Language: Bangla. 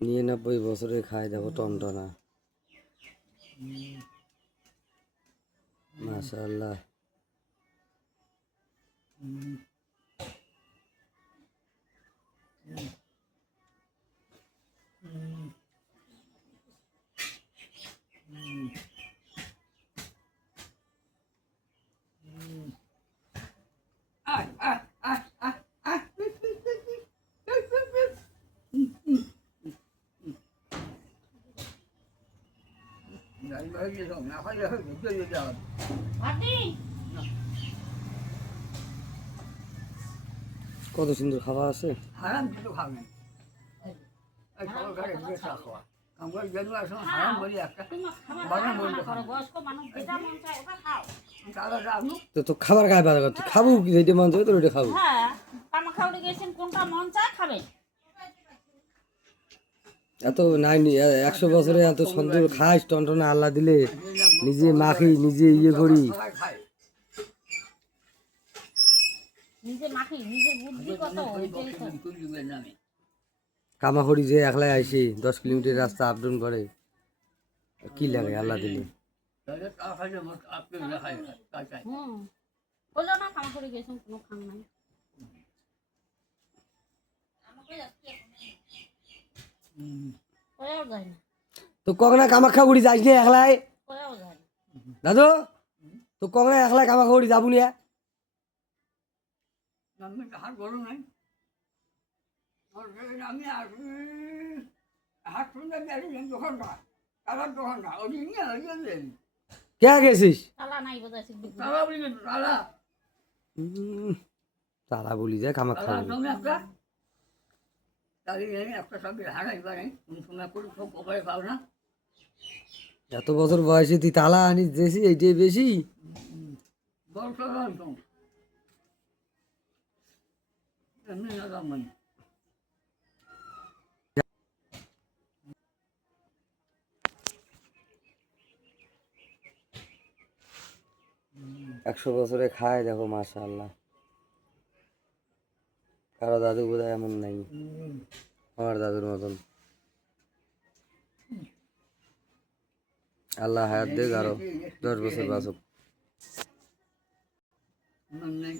99 বছরে খায় দেখো টনটনা মাশাআল্লাহ। কত সুন্দর খাবার আছে। হারাম কিছু খাবেন সরকারের বেশা খাওয়া আমরা যেগুলো আসলে হারাম বলি একটা বাগান বলি তো তো খাবার খায় বাধা করতে খাবো কি যেটা মন চায় তো ওইটা খাবো। হ্যাঁ কামা খাওয়াতে গেছেন কোনটা মন চায় খাবেন। এত নাই 100 বছরে এত সুন্দর খাস টনটনা আল্লাহ দিলে নিজে মাখি নিজে ইয়ে করি সবাই খায় নিজে মাখি নিজের বুদ্ধি কত ওইটাই তো। কুলযুগের নামে কামাখড়ি যে একলাই আইসি 10 কিলোমিটার রাস্তা আপ ডাউন করে কি লাগে আল্লাহ দিলে। তাদের তা খাইলে আপনি দেখায় কাটায় হলো না কামা করে গেছেন কোনো খান নাই। কয়াও যায় না তো কখনো কামাখ্যা গুড়ি যাইস না একলাই কয়াও যায় না। দাদু তো কখনো একলাই কামাখ্যা গুড়ি যাবো নিয়ে আমি হাত বলো নাই আমি হাত শুনতে গেছিলাম দোকানটা তালার দোকানটা ওই নিয়ে গেলেন কে গেছিস তালা নাই বোধহয় সিদ্ধি তালা বলি তালা তারা বলি যায় কামাখ্যা তালা গুড়ি তুমি একটা তাহলে একটা সবই হারাই পারে তুমি সময় করে সব কপালে পাও না এত বছর বয়সে তুই তালা আনিস দেশি এইটাই বেশি। বড় সব তো এমনি না দাম মানে 100 বছরে খায় দেখো মাশাআল্লাহ। কারো দাদু বোধহয় এমন নাই আমার দাদুর মতন। আল্লাহ হায়াত দেখ আরো 10 বছর বাঁচুক। মানে